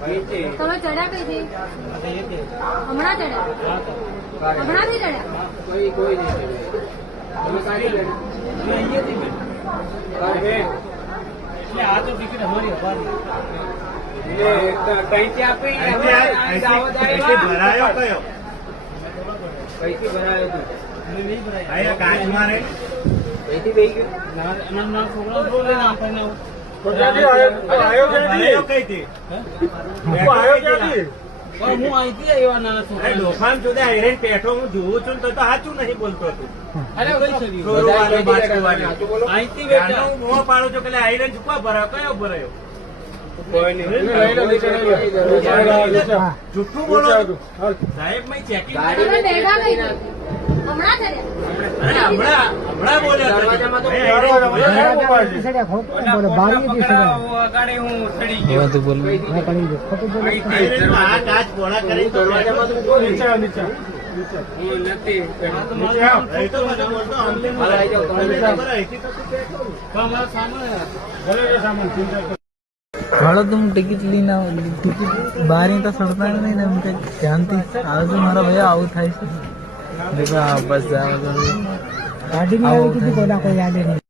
તમે ચડ્યા કઈથી? હમણાં ચડ્યા? હમણાંથી ચડ્યા? કોઈ નહીં. તમે કાઢી લે. આ તો ટિકિટ અમારી અપારની. કઈથી આપી? ભરાયો કયો? કઈથી ભરાયો તું? નહીં ભરાય. અહીંયા કાચ મારે કઈથી બેસી ગયો? નાના છોકરા લઈને આપણને ભરાયો કઈથી? હું અહીંથી આવ્યા નાના છોકરા. ડોફાન જોડે આયરન પેઠો હું જોઉં છું તો સાચું નહીં બોલતો તું. અરે કઈ સરી ચોરો વાળો, બાજુ વાળો. સાચું બોલો. અહીંથી ત્યારનો બેઠા. હું મોં પાડું છું કે આયરન ચૂકવા ભરાયો કયો ભરાયો? કોઈ નહીં. જુઠ્ઠું બોલો સાહેબ. મેં ચેકિંગ તમે બેઠા કઈથી? હમણાં ચડ્યા? અરે હમણાં બોલ્યા દરવાજામાં તો અગાડી હું ચડી ગયો. આ કાચ પોળા કરી દરવાજામાં તો ઊભો છું. હું નથી. અહીં તો મને બોલતો આમને હાલ આવી જાઓ, તમે તમે ખબર અહીંથી તો તું check કરું. અમારા સામે હાલો तुम टिकट लेना टिकट बाहर तो सड़ता नहीं ना उनका जानती आज तो हमारा भैया आउट था देखो बस गाड़ी में कोई याद नहीं